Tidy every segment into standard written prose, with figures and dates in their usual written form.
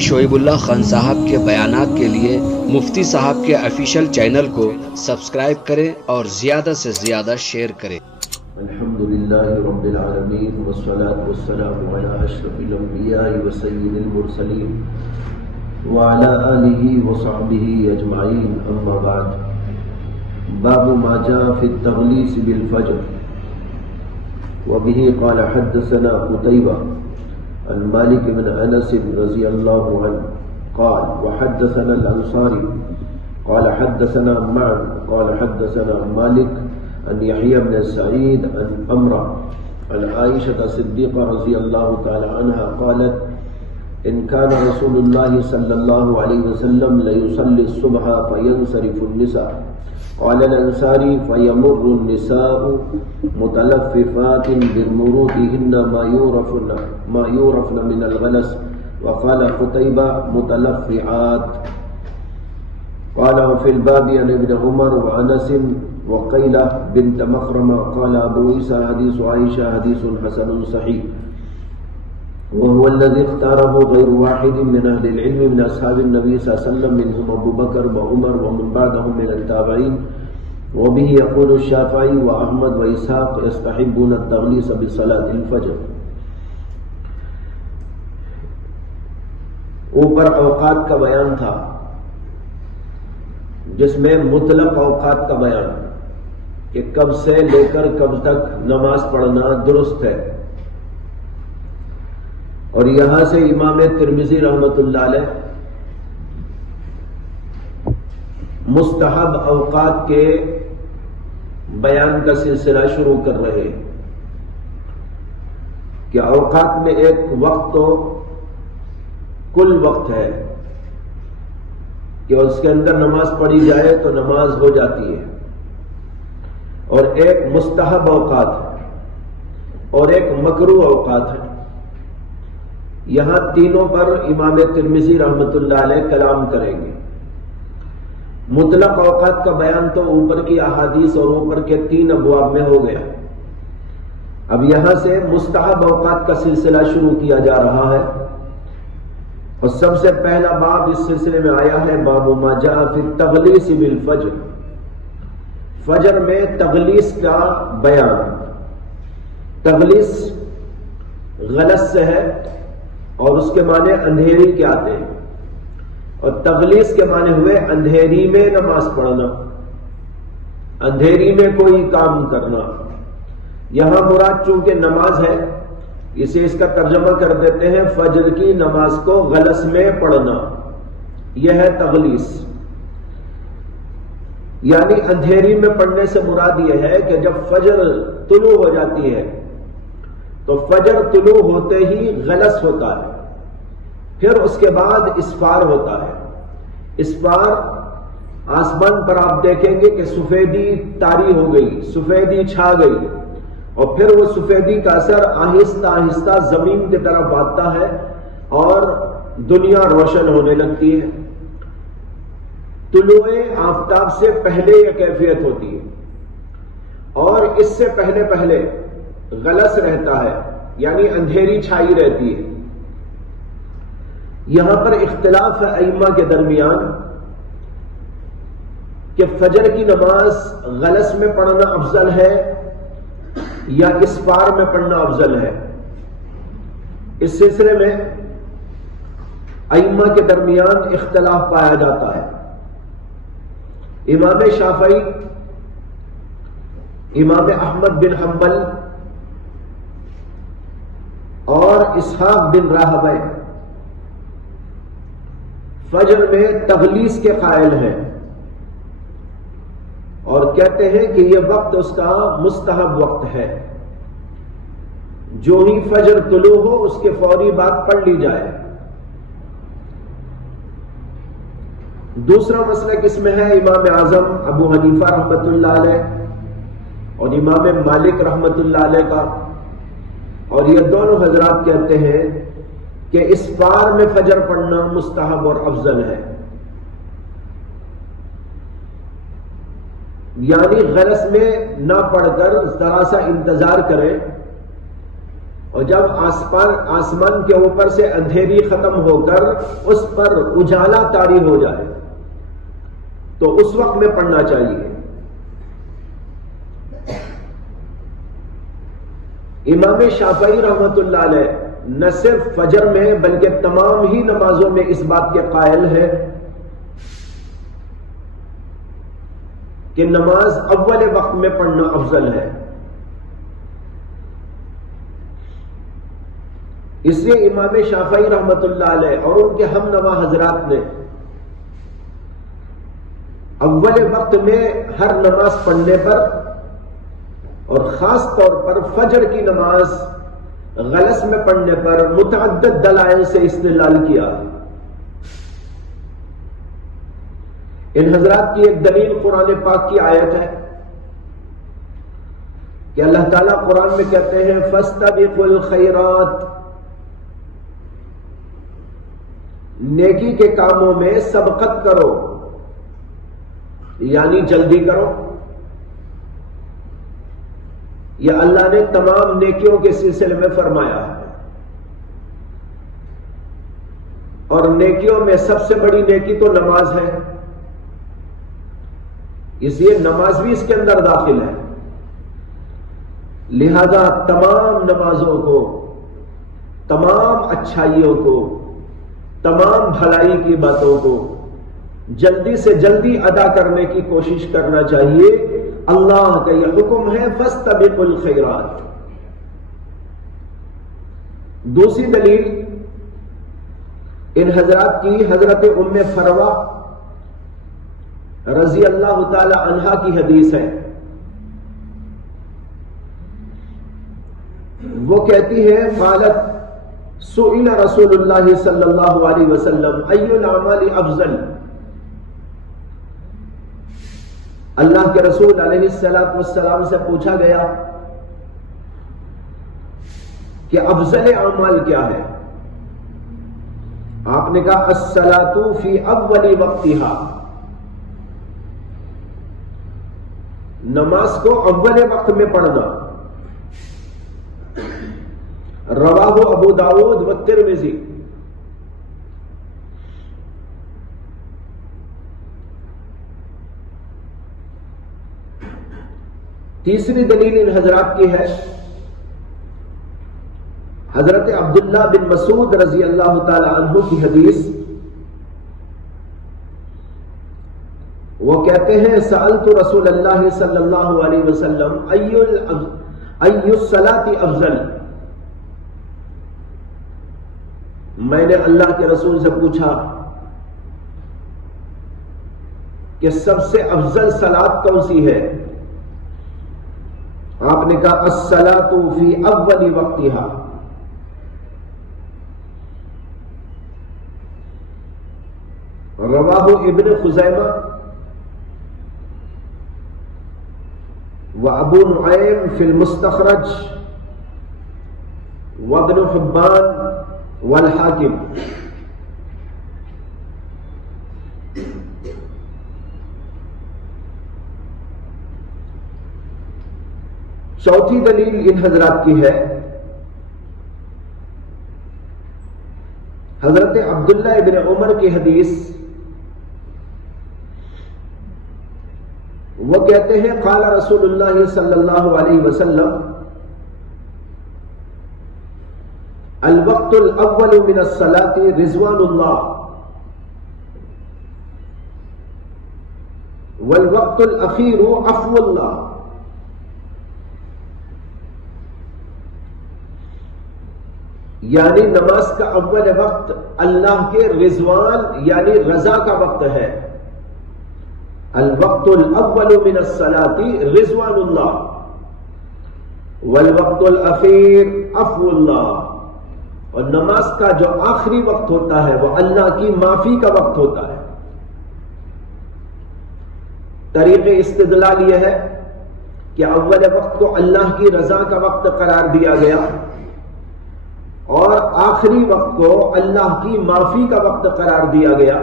مفتی شعیب اللہ خان صاحب کے بیانات کے لیے مفتی صاحب کے آفیشیل چینل کو سبسکرائب کریں اور زیادہ سے زیادہ شیئر کریں۔ الحمدللہ رب العالمین والصلاة والسلام علی اشرف الانبیاء وسید المرسلین وعلی آلہ وصحبہ اجمعین، اما بعد۔ باب ما جاء فی التغلیس بالفجر، وبه قال حدثنا قتیبہ عن مالک بن انس رضی اللہ عنہ قال وحدثنا الانصاری قال حدثنا معن قال حدثنا مالک عن يحيى بن سعيد عن أمرة عن عائشة الصديقة رضي الله تعالى عنها قالت إن كان رسول الله صلى الله عليه وسلم ليصلي الصبح فينصرف النساء قال الأنصاري فيمر النساء متلففات بمروطهن ما يعرفن من الغلس، وقال قتيبة متلفعات. قال وفي الباب عن ابن عمر وأنس وقيلة بنت مخرمة قال أبو عيسى حديث عائشة حديث حسن صحيح، وهو الذي اختاره غير واحد من أهل العلم من أصحاب النبي صلى الله عليه وسلم، منهم أبو بكر وعمر ومن بعدهم من التابعين. وبه يقول الشافعي وأحمد وإسحاق يستحبون التغليس بصلاة الفجر. اوپر اوقات کا بیان تھا جس میں مطلق اوقات کا بیان کہ کب سے لے کر کب تک نماز پڑھنا درست ہے، اور یہاں سے امام ترمذی رحمۃ اللہ علیہ مستحب اوقات کے بیان کا سلسلہ شروع کر رہے ہیں کہ اوقات میں ایک وقت تو کل وقت ہے کہ اس کے اندر نماز پڑھی جائے تو نماز ہو جاتی ہے، اور ایک مستحب اوقات ہے اور ایک مکروہ اوقات ہے۔ یہاں تینوں پر امام ترمذی رحمۃ اللہ علیہ کلام کریں گے۔ مطلق اوقات کا بیان تو اوپر کی احادیث اور اوپر کے 3 ابواب میں ہو گیا۔ اب یہاں سے مستحب اوقات کا سلسلہ شروع کیا جا رہا ہے، اور سب سے پہلا باب اس سلسلے میں آیا ہے باب ما جاء فی التغلیس بالفجر، فجر میں تغلیس کا بیان۔ تغلیس غلط سے ہے اور اس کے معنی اندھیری کے آتے ہیں، اور تغلیس کے معنی ہوئے اندھیری میں نماز پڑھنا، اندھیری میں کوئی کام کرنا۔ یہاں مراد چونکہ نماز ہے، اسے اس کا ترجمہ کر دیتے ہیں فجر کی نماز کو غلس میں پڑھنا، یہ ہے تغلیس۔ یعنی اندھیری میں پڑھنے سے مراد یہ ہے کہ جب فجر طلوع ہو جاتی ہے تو فجر طلوع ہوتے ہی غلس ہوتا ہے، پھر اس کے بعد اسفار ہوتا ہے۔ اسفار آسمان پر آپ دیکھیں گے کہ سفیدی طاری ہو گئی، سفیدی چھا گئی، اور پھر وہ سفیدی کا اثر آہستہ آہستہ زمین کی طرف آتا ہے اور دنیا روشن ہونے لگتی ہے۔ طلوع آفتاب سے پہلے یہ کیفیت ہوتی ہے، اور اس سے پہلے پہلے غلس رہتا ہے، یعنی اندھیری چھائی رہتی ہے۔ یہاں پر اختلاف ہے ائمہ کے درمیان کہ فجر کی نماز غلس میں پڑھنا افضل ہے یا اسفار میں پڑھنا افضل ہے۔ اس سلسلے میں ائمہ کے درمیان اختلاف پایا جاتا ہے۔ امام شافعی، امام احمد بن حنبل اور اسحاق بن راہویہ فجر میں تغلیس کے قائل ہیں، اور کہتے ہیں کہ یہ وقت اس کا مستحب وقت ہے، جو ہی فجر طلوع ہو اس کے فوری بعد پڑھ لی جائے۔ دوسرا مسئلہ کس میں ہے امام اعظم ابو حنیفہ رحمۃ اللہ علیہ اور امام مالک رحمۃ اللہ علیہ کا، اور یہ دونوں حضرات کہتے ہیں کہ اسفار میں فجر پڑھنا مستحب اور افضل ہے، یعنی غلس میں نہ پڑھ کر ذرا سا انتظار کریں اور جب آسمان کے اوپر سے اندھیری ختم ہو کر اس پر اجالا طاری ہو جائے تو اس وقت میں پڑھنا چاہیے. امام شافعی رحمت اللہ علیہ نہ صرف فجر میں بلکہ تمام ہی نمازوں میں اس بات کے قائل ہے کہ نماز اول وقت میں پڑھنا افضل ہے. اس لیے امام شافعی رحمت اللہ علیہ اور ان کے ہم نوا حضرات نے اول وقت میں ہر نماز پڑھنے پر اور خاص طور پر فجر کی نماز غلس میں پڑھنے پر متعدد دلائل سے استدلال کیا. ان حضرات کی ایک دلیل قرآن پاک کی آیت ہے کہ اللہ تعالیٰ قرآن میں کہتے ہیں فاستبقوا الخیرات، نیکی کے کاموں میں سبقت کرو یعنی جلدی کرو. یہ اللہ نے تمام نیکیوں کے سلسلے میں فرمایا ہے، اور نیکیوں میں سب سے بڑی نیکی تو نماز ہے، اس لیے نماز بھی اس کے اندر داخل ہے. لہذا تمام نمازوں کو، تمام اچھائیوں کو، تمام بھلائی کی باتوں کو جلدی سے جلدی ادا کرنے کی کوشش کرنا چاہیے. اللہ کا یہ حکم ہے فاستبقوا الخیرات. دوسری دلیل ان حضرات کی حضرت ام فروہ رضی اللہ تعالی عنہا کی حدیث ہے. وہ کہتی ہے قالت سئل رسول اللہ صلی اللہ علیہ وسلم ای الاعمال افضل. اللہ کے رسول علیہ السلام سے پوچھا گیا کہ افضل اعمال کیا ہے؟ آپ نے کہا الصلاۃ فی اول وقتها، نماز کو اول وقت میں پڑھنا. رواہ ابو داؤد و ترمذی. تیسری دلیل ان حضرات کی ہے حضرت عبداللہ بن مسعود رضی اللہ تعالی عنہ کی حدیث. وہ کہتے ہیں سألت رسول اللہ صلی اللہ علیہ وسلم ای الصلاۃ افضل. میں نے اللہ کے رسول سے پوچھا کہ سب سے افضل صلاۃ کون سی ہے؟ آپ نے کہا الصلاۃ فی اول وقتها. رواہ ابن خزیمہ وابو نعیم فی المستخرج وابن حبان والحاکم. چوتھی دلیل ان حضرات کی ہے حضرت عبداللہ ابن عمر کی حدیث. وہ کہتے ہیں قال رسول اللہ صلی اللہ علیہ وسلم الوقت الاول من الصلاة رضوان اللہ والوقت الاخیر عفو اللہ. یعنی نماز کا اول وقت اللہ کے رضوان یعنی رضا کا وقت ہے. الوقت الاول من الصلاة رضوان اللہ والوقت الاخیر عفو اللہ. اور نماز کا جو آخری وقت ہوتا ہے وہ اللہ کی معافی کا وقت ہوتا ہے. طریق استدلال یہ ہے کہ اول وقت کو اللہ کی رضا کا وقت قرار دیا گیا اور آخری وقت کو اللہ کی معافی کا وقت قرار دیا گیا،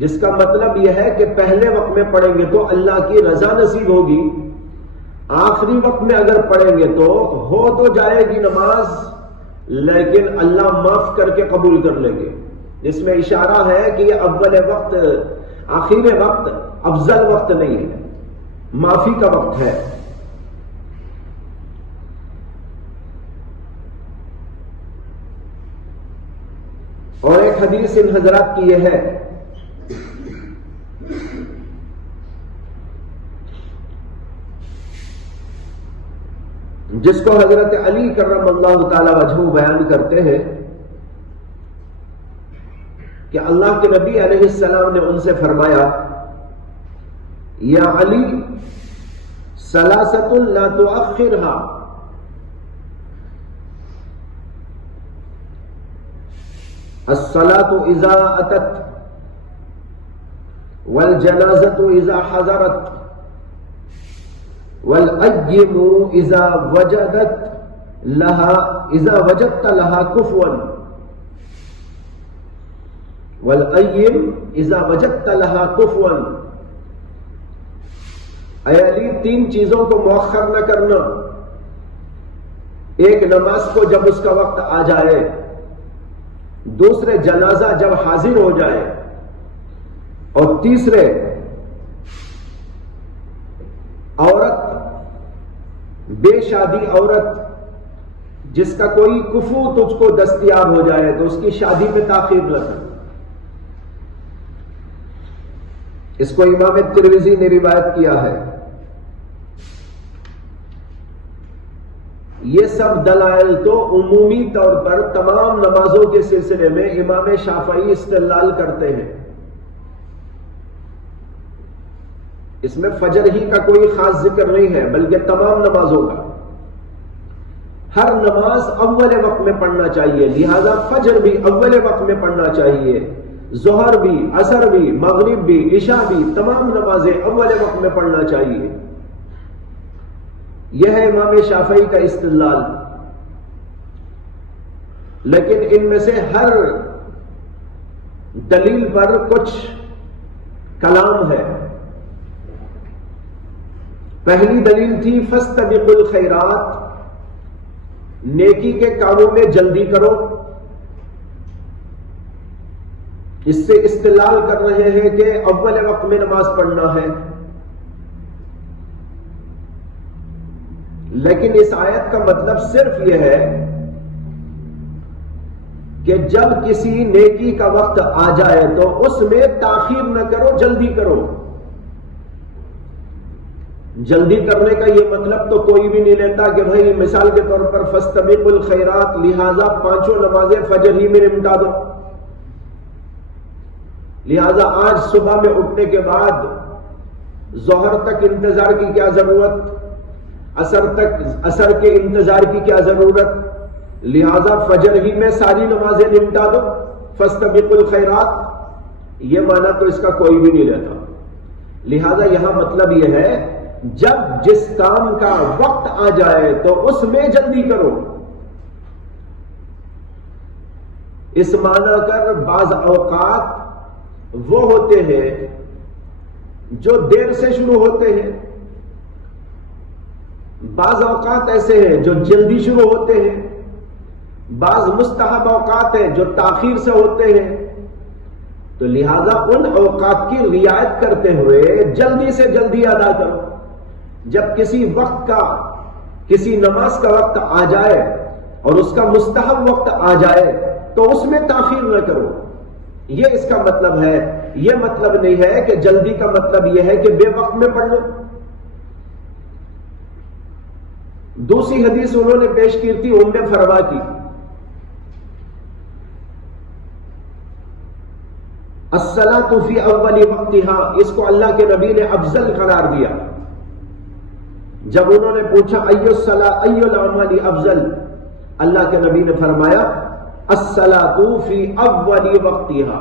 جس کا مطلب یہ ہے کہ پہلے وقت میں پڑھیں گے تو اللہ کی رضا نصیب ہوگی آخری وقت میں اگر پڑھیں گے تو جائے گی نماز، لیکن اللہ معاف کر کے قبول کر لیں گے، جس میں اشارہ ہے کہ یہ اول وقت، آخر وقت افضل وقت نہیں ہے، معافی کا وقت ہے۔ اور ایک حدیث ان حضرات کی یہ ہے جس کو حضرت علی کرم اللہ تعالی وجہہ بیان کرتے ہیں کہ اللہ کے نبی علیہ السلام نے ان سے فرمایا، یا علی ثلاثۃ لا تؤخرها، الصلاة اذا اتت، والجنازة اذا حضرت، والأيم اذا وجدت لها كفوا، والأيم اذا وجدت لها كفوا۔ اے علی، 3 چیزوں کو مؤخر نہ کرنا، ایک نماز کو جب اس کا وقت آ جائے، دوسرے جنازہ جب حاضر ہو جائے، اور تیسرے عورت، بے شادی عورت جس کا کوئی کفو تجھ کو دستیاب ہو جائے تو اس کی شادی میں تاخیر نہ کر۔ اس کو امام ترمذی نے روایت کیا ہے۔ یہ سب دلائل تو عمومی طور پر تمام نمازوں کے سلسلے میں امام شافعی استدلال کرتے ہیں۔ اس میں فجر ہی کا کوئی خاص ذکر نہیں ہے، بلکہ تمام نمازوں کا۔ ہر نماز اول وقت میں پڑھنا چاہیے، لہذا فجر بھی اول وقت میں پڑھنا چاہیے، ظہر بھی، عصر بھی، مغرب بھی، عشاء بھی، تمام نمازیں اول وقت میں پڑھنا چاہیے۔ یہ ہے امام شافعی کا استدلال۔ لیکن ان میں سے ہر دلیل پر کچھ کلام ہے۔ پہلی دلیل تھی فاستبقوا الخیرات، نیکی کے کاموں میں جلدی کرو۔ اس سے استدلال کر رہے ہیں کہ اول وقت میں نماز پڑھنا ہے۔ لیکن اس آیت کا مطلب صرف یہ ہے کہ جب کسی نیکی کا وقت آ جائے تو اس میں تاخیر نہ کرو، جلدی کرو۔ جلدی کرنے کا یہ مطلب تو کوئی بھی نہیں لیتا کہ بھائی مثال کے طور پر فاستبقوا الخیرات، لہذا 5 نمازیں فجر ہی میں نمٹا دو، لہذا آج صبح میں اٹھنے کے بعد ظہر تک انتظار کی کیا ضرورت، عصر کے انتظار کی کیا ضرورت، لہذا فجر ہی میں ساری نمازیں نمٹا دو، فاستبقوا الخیرات، یہ معنی تو اس کا کوئی بھی نہیں لیتا۔ لہذا یہاں مطلب یہ ہے جب جس کام کا وقت آ جائے تو اس میں جلدی کرو۔ اس معنی کر بعض اوقات وہ ہوتے ہیں جو دیر سے شروع ہوتے ہیں، بعض اوقات ایسے ہیں جو جلدی شروع ہوتے ہیں، بعض مستحب اوقات ہیں جو تاخیر سے ہوتے ہیں۔ تو لہذا ان اوقات کی رعایت کرتے ہوئے جلدی سے جلدی ادا کرو۔ جب کسی وقت کا، کسی نماز کا وقت آ جائے اور اس کا مستحب وقت آ جائے تو اس میں تاخیر نہ کرو، یہ اس کا مطلب ہے۔ یہ مطلب نہیں ہے کہ جلدی کا مطلب یہ ہے کہ بے وقت میں پڑھ لو۔ دوسری حدیث انہوں نے پیش کی تھی ام فروا کی، الصلاۃ فی اول وقتہا، اس کو اللہ کے نبی نے افضل قرار دیا۔ جب انہوں نے پوچھا ای العمل افضل، اللہ کے نبی نے فرمایا الصلاۃ فی اول وقتہا۔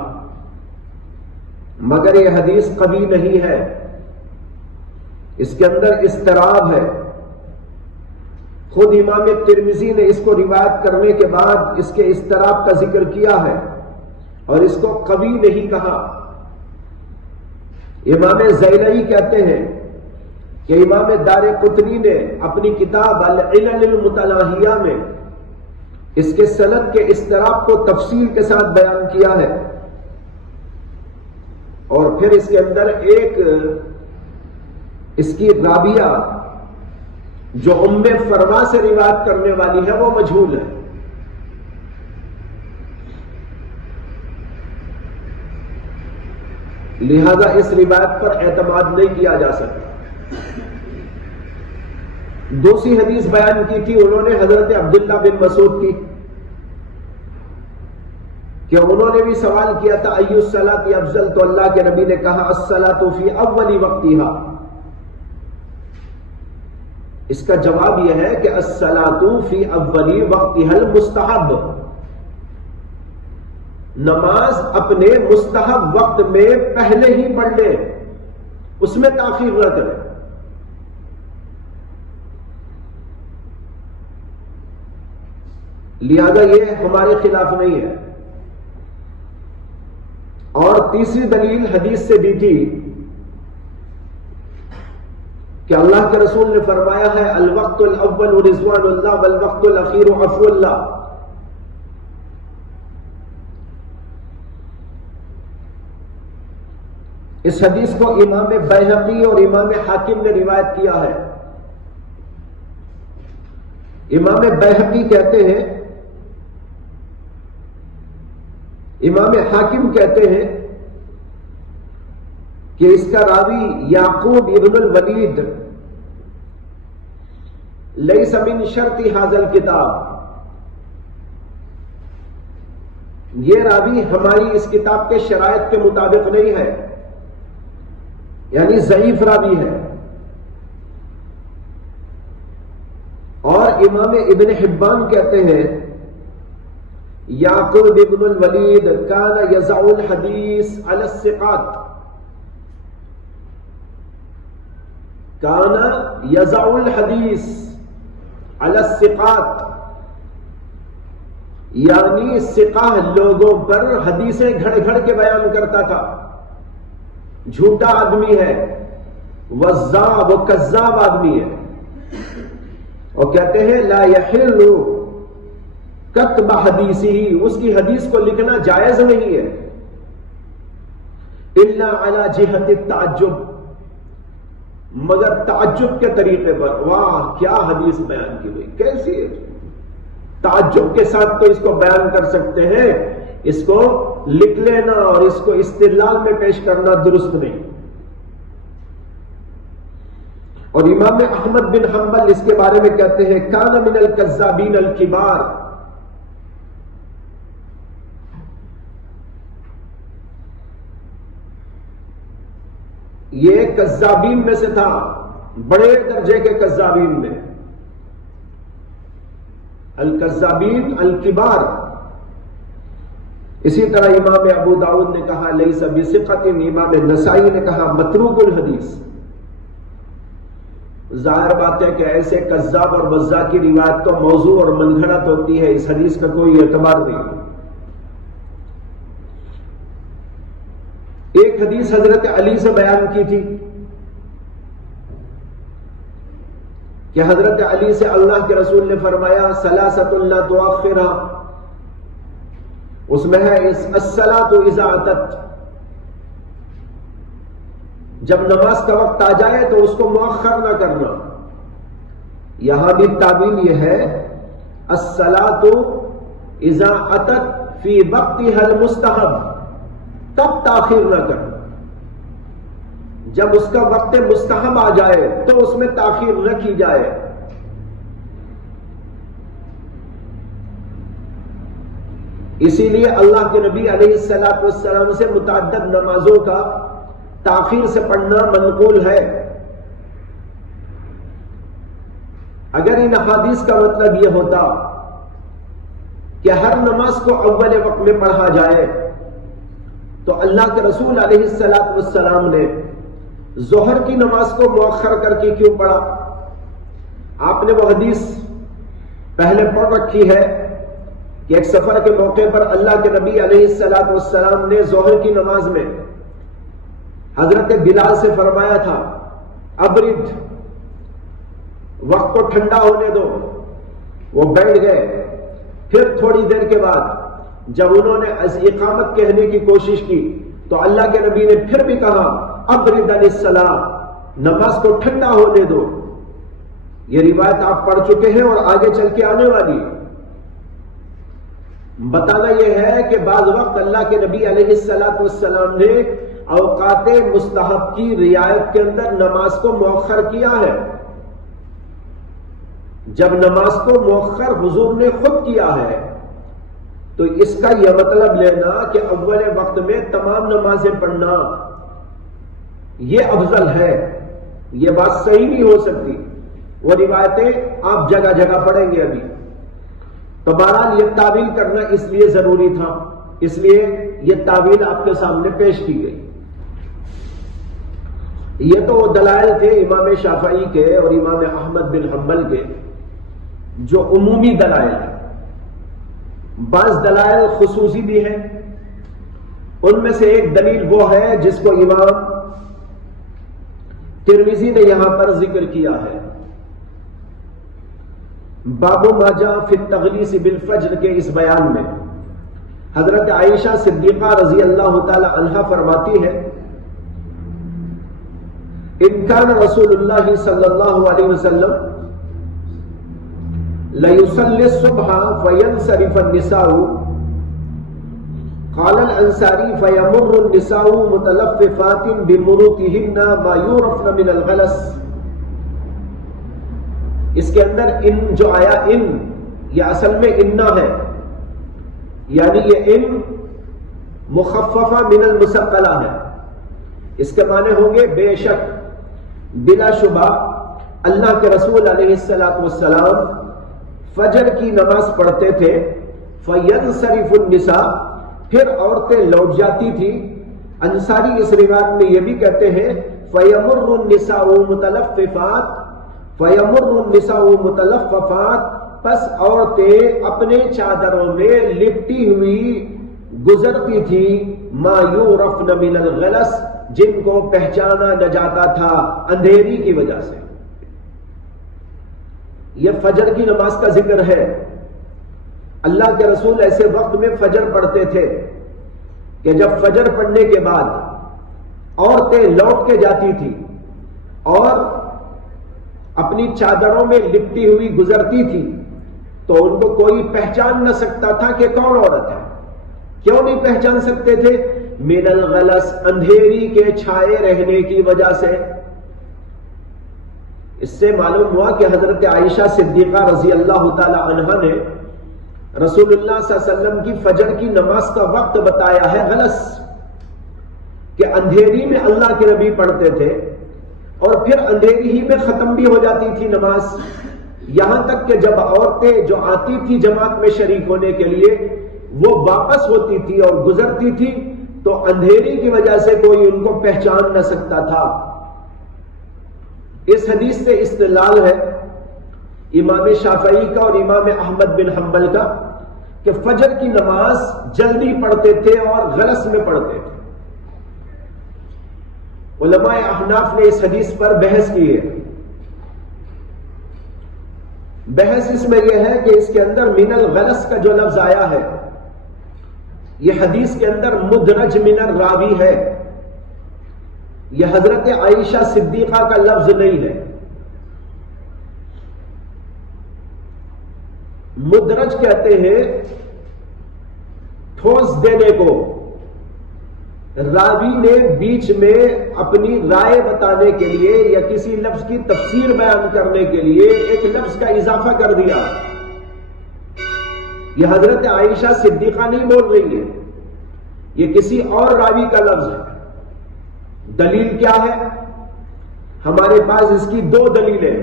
مگر یہ حدیث قوی نہیں ہے، اس کے اندر اضطراب ہے۔ خود امام ترمذی نے اس کو روایت کرنے کے بعد اس کے اضطراب کا ذکر کیا ہے اور اس کو قوی نہیں کہا۔ امام زیلعی کہتے ہیں کہ امام دارقطنی نے اپنی کتاب العلل المتناہیہ میں اس کے سند کے اضطراب کو تفصیل کے ساتھ بیان کیا ہے، اور پھر اس کے اندر ایک اس کی راویہ جو ام فروا سے روایت کرنے والی ہے وہ مجہول ہے۔ لہذا اس روایت پر اعتماد نہیں کیا جا سکتا۔ دوسری حدیث بیان کی تھی انہوں نے حضرت عبداللہ بن مسعود کی، کہ انہوں نے بھی سوال کیا تھا ای الصلاۃ افضل، تو اللہ کے نبی نے کہا الصلاۃ فی اول وقتہا۔ اس کا جواب یہ ہے کہ الصلاۃ فی اول وقتہا المستحب، نماز اپنے مستحب وقت میں پہلے ہی پڑھ لیں، اس میں تاخیر نہ کریں۔ لہذا یہ ہمارے خلاف نہیں ہے۔ اور تیسری دلیل حدیث سے دی تھی کہ اللہ کے رسول نے فرمایا ہے الوقت الاول رضوان اللہ والوقت الاخیر عفو اللہ۔ اس حدیث کو امام بیہقی اور امام حاکم نے روایت کیا ہے۔ امام بیہقی کہتے ہیں، امام حاکم کہتے ہیں کہ اس کا راوی یعقوب ابن الولید لیس من شرط ھذا الکتاب، یہ راوی ہماری اس کتاب کے شرائط کے مطابق نہیں ہے، یعنی ضعیف راوی ہے۔ اور امام ابن حبان کہتے ہیں یعقوب ابن الولید کان یضع الحدیث علی الثقات، کان یضع الحدیث علی الثقات، یعنی ثقہ لوگوں پر حدیثیں گھڑ گھڑ کے بیان کرتا تھا، جھوٹا آدمی ہے، وضاع و کذاب آدمی ہے۔ اور کہتے ہیں لا یحل کتب حدیثی، اس کی حدیث کو لکھنا جائز نہیں ہے، الا علی جہت التعجب، مگر تعجب کے طریقے پر، واہ کیا حدیث بیان کی گئی، کیسی ہے، تعجب کے ساتھ تو اس کو بیان کر سکتے ہیں، اس کو لکھ لینا اور اس کو استدلال میں پیش کرنا درست نہیں۔ اور امام احمد بن حنبل اس کے بارے میں کہتے ہیں کان من الکذابین الکبار، یہ کذابین میں سے تھا، بڑے درجے کے کذابین میں، الکذابین الکبار۔ اسی طرح امام ابو داؤد نے کہا لیس بثقۃ، امام نسائی نے کہا متروک الحدیث۔ ظاہر بات ہے کہ ایسے کذاب اور وضاع کی روایت تو موضوع اور من گھڑت ہوتی ہے، اس حدیث کا کوئی اعتبار نہیں۔ ایک حدیث حضرت علی سے بیان کی تھی کہ حضرت علی سے اللہ کے رسول نے فرمایا ثلاثۃ لا تؤخرھا، اس میں ہے الصلاۃ اذا اتت، جب نماز کا وقت آ جائے تو اس کو مؤخر نہ کرنا۔ یہاں بھی تعبیر یہ ہے الصلاۃ اذا اتت فی وقتھا المستحب، تب تاخیر نہ کرنا، جب اس کا وقت مستحب آ جائے تو اس میں تاخیر نہ کی جائے۔ اسی لیے اللہ کے نبی علیہ الصلوۃ والسلام سے متعدد نمازوں کا تاخیر سے پڑھنا منقول ہے۔ اگر ان احادیث کا مطلب یہ ہوتا کہ ہر نماز کو اول وقت میں پڑھا جائے تو اللہ کے رسول علیہ الصلوۃ والسلام نے ظہر کی نماز کو مؤخر کر کے کیوں پڑھا؟ آپ نے وہ حدیث پہلے پڑھ رکھی ہے کہ ایک سفر کے موقع پر اللہ کے نبی علیہ الصلوۃ والسلام نے ظہر کی نماز میں حضرت بلال سے فرمایا تھا ابرد وقت کو ٹھنڈا ہونے دو. وہ بیٹھ گئے. پھر تھوڑی دیر کے بعد جب انہوں نے اقامت کہنے کی کوشش کی تو اللہ کے نبی نے پھر بھی کہا ابرد الصلاۃ، نماز کو ٹھنڈا ہونے دو. یہ روایت آپ پڑھ چکے ہیں اور آگے چل کے آنے والی. بتانا یہ ہے کہ بعض وقت اللہ کے نبی علیہ السلام نے اوقات مستحب کی رعایت کے اندر نماز کو مؤخر کیا ہے. جب نماز کو مؤخر حضور نے خود کیا ہے تو اس کا یہ مطلب لینا کہ اول وقت میں تمام نمازیں پڑھنا یہ افضل ہے، یہ بات صحیح نہیں ہو سکتی. وہ روایتیں آپ جگہ جگہ پڑھیں گے ابھی. تو بہرحال یہ تعویل کرنا اس لیے ضروری تھا، اس لیے یہ تعویل آپ کے سامنے پیش کی گئی. یہ تو وہ دلائل تھے امام شافعی کے اور امام احمد بن حنبل کے جو عمومی دلائل ہیں. بعض دلائل خصوصی بھی ہیں. ان میں سے ایک دلیل وہ ہے جس کو امام ترمذی نے یہاں پر ذکر کیا ہے. باب ما جاء فی التغلیظ بالفجر کے اس بیان میں حضرت عائشہ صدیقہ رضی اللہ تعالی عنہا فرماتی ہے ان کان رسول اللہ صلی اللہ علیہ وسلم ليصلي الصبح فينصرف النساء قال الانصاری فيمر النساء متلففات بمروطهن ما يعرفن من الغلس. اس کے اندر ان جو آیا ان یہ اصل میں اننا ہے، یعنی یہ ان مخففہ من المثقلہ ہے. اس کے معنی ہوں گے بے شک، بلا شبہ اللہ کے رسول علیہ السلام فجر کی نماز پڑھتے تھے. فینصرف النساء، پھر عورتیں لوٹ جاتی تھی. انصاری اس روایت میں یہ بھی کہتے ہیں فیمر النساء متلففات، فیمر النساء متلففات، پس عورتیں اپنے چادروں میں لپٹی ہوئی گزرتی تھی. ما یعرفن من الغلس، جن کو پہچانا نہ جاتا تھا اندھیری کی وجہ سے. یہ فجر کی نماز کا ذکر ہے. اللہ کے رسول ایسے وقت میں فجر پڑھتے تھے کہ جب فجر پڑھنے کے بعد عورتیں لوٹ کے جاتی تھی اور اپنی چادروں میں لپٹی ہوئی گزرتی تھی تو ان کو کوئی پہچان نہ سکتا تھا کہ کون عورت ہے. کیوں نہیں پہچان سکتے تھے؟ من الغلس، اندھیری کے چھائے رہنے کی وجہ سے. اس سے معلوم ہوا کہ حضرت عائشہ صدیقہ رضی اللہ تعالی عنہا نے رسول اللہ صلی اللہ علیہ وسلم کی فجر کی نماز کا وقت بتایا ہے غلس، کہ اندھیری میں اللہ کے نبی پڑھتے تھے اور پھر اندھیری ہی میں ختم بھی ہو جاتی تھی نماز. یہاں تک کہ جب عورتیں جو آتی تھی جماعت میں شریک ہونے کے لیے وہ واپس ہوتی تھی اور گزرتی تھی تو اندھیری کی وجہ سے کوئی ان کو پہچان نہ سکتا تھا. اس حدیث سے استدلال ہے امام شافعی کا اور امام احمد بن حنبل کا کہ فجر کی نماز جلدی پڑھتے تھے اور غلس میں پڑھتے تھے. علماء احناف نے اس حدیث پر بحث کی ہے. بحث اس میں یہ ہے کہ اس کے اندر من الغلس کا جو لفظ آیا ہے یہ حدیث کے اندر مدرج من الراوی ہے، یہ حضرت عائشہ صدیقہ کا لفظ نہیں ہے. مدرج کہتے ہیں ٹھوس دینے کو. راوی نے بیچ میں اپنی رائے بتانے کے لیے یا کسی لفظ کی تفسیر بیان کرنے کے لیے ایک لفظ کا اضافہ کر دیا. یہ حضرت عائشہ صدیقہ نہیں بول رہی ہے، یہ کسی اور راوی کا لفظ ہے. دلیل کیا ہے؟ ہمارے پاس اس کی دو دلیلیں.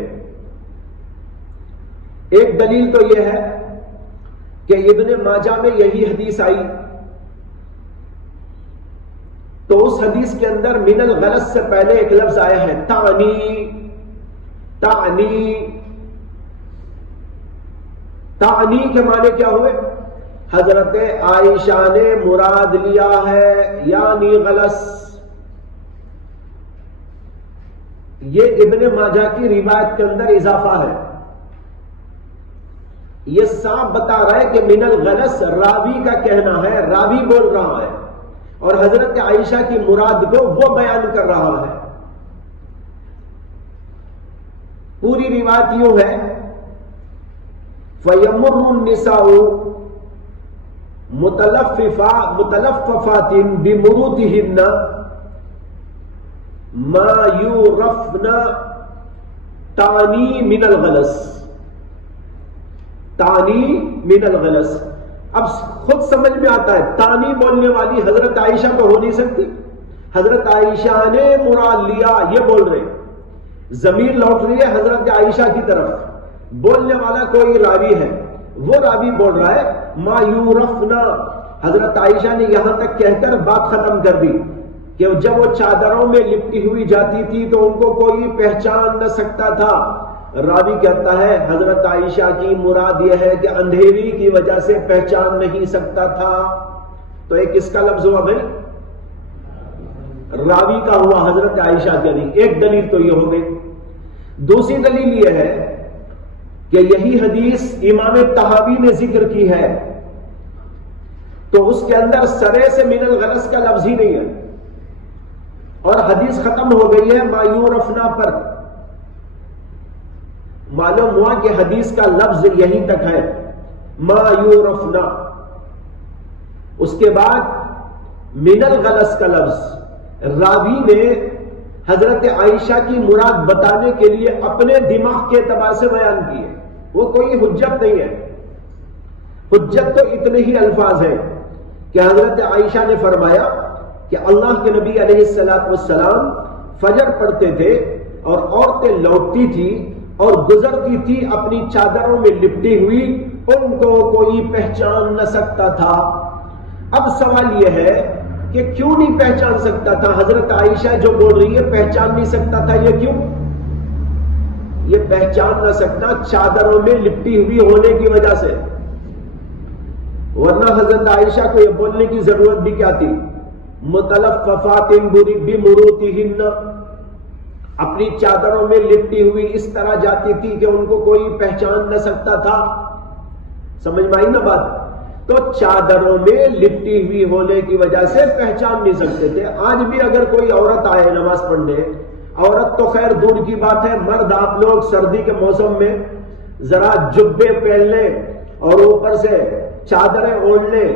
ایک دلیل تو یہ ہے کہ ابن ماجہ میں یہی حدیث آئی تو اس حدیث کے اندر من الغلس سے پہلے ایک لفظ آیا ہے تعنی. تعنی تعنی کے معنی کیا ہوئے؟ حضرت عائشہ نے مراد لیا ہے یعنی غلس. یہ ابن ماجہ کی روایت کے اندر اضافہ ہے. یہ صاف بتا رہا ہے کہ من الغلس راوی کا کہنا ہے، راوی بول رہا ہے، اور حضرت عائشہ کی مراد کو وہ بیان کر رہا ہے. پوری روایت یوں ہے، فَيَمُرُّ النِّسَاءُ متلففات بمروتهن ما يعرفن تعنی من الغلس. تعنی من الغلس، اب خود سمجھ میں آتا ہے تانی بولنے والی حضرت عائشہ تو ہو نہیں سکتی. حضرت عائشہ نے مراد لیا یہ بول رہے، ضمیر لوٹ رہی ہے حضرت عائشہ کی طرف، بولنے والا کوئی راوی ہے، وہ راوی بول رہا ہے ما یورفنا. حضرت عائشہ نے یہاں تک کہہ کر بات ختم کر دی کہ جب وہ چادروں میں لپٹی ہوئی جاتی تھی تو ان کو کوئی پہچان نہ سکتا تھا. راوی کہتا ہے حضرت عائشہ کی مراد یہ ہے کہ اندھیری کی وجہ سے پہچان نہیں سکتا تھا. تو ایک اس کا لفظ ہوا بھائی، راوی کا ہوا، حضرت عائشہ کا نہیں. ایک دلیل تو یہ ہو گئی. دوسری دلیل یہ ہے کہ یہی حدیث امام طحاوی نے ذکر کی ہے تو اس کے اندر سرے سے من الغلس کا لفظ ہی نہیں ہے، اور حدیث ختم ہو گئی ہے ما یورفنا پر. معلوم ہوا کہ حدیث کا لفظ یہیں تک ہے ما یورفنا. اس کے بعد من الغلس کا لفظ راوی نے حضرت عائشہ کی مراد بتانے کے لیے اپنے دماغ کے اعتبار سے بیان کی ہے، وہ کوئی حجت نہیں ہے. حجت تو اتنے ہی الفاظ ہیں کہ حضرت عائشہ نے فرمایا کہ اللہ کے نبی علیہ السلام فجر پڑھتے تھے اور عورتیں لوٹتی تھی اور گزرتی تھی اپنی چادروں میں لپٹی ہوئی، ان کو کوئی پہچان نہ سکتا تھا. اب سوال یہ ہے کہ کیوں نہیں پہچان سکتا تھا؟ حضرت عائشہ جو بول رہی ہے پہچان نہیں سکتا تھا، یہ کیوں؟ یہ پہچان نہ سکتا چادروں میں لپٹی ہوئی ہونے کی وجہ سے، ورنہ حضرت عائشہ کو یہ بولنے کی ضرورت بھی کیا تھی؟ متلففات بمروتهن، اپنی چادروں میں لپٹی ہوئی اس طرح جاتی تھی کہ ان کو کوئی پہچان نہ سکتا تھا. سمجھ میں آئی نا بات؟ تو چادروں میں لپٹی ہوئی ہونے کی وجہ سے پہچان نہیں سکتے تھے. آج بھی اگر کوئی عورت آئے نماز پڑھنے، عورت تو خیر دور کی بات ہے، مرد آپ لوگ سردی کے موسم میں ذرا جبے پہن لیں اور اوپر سے چادریں اوڑھ لیں،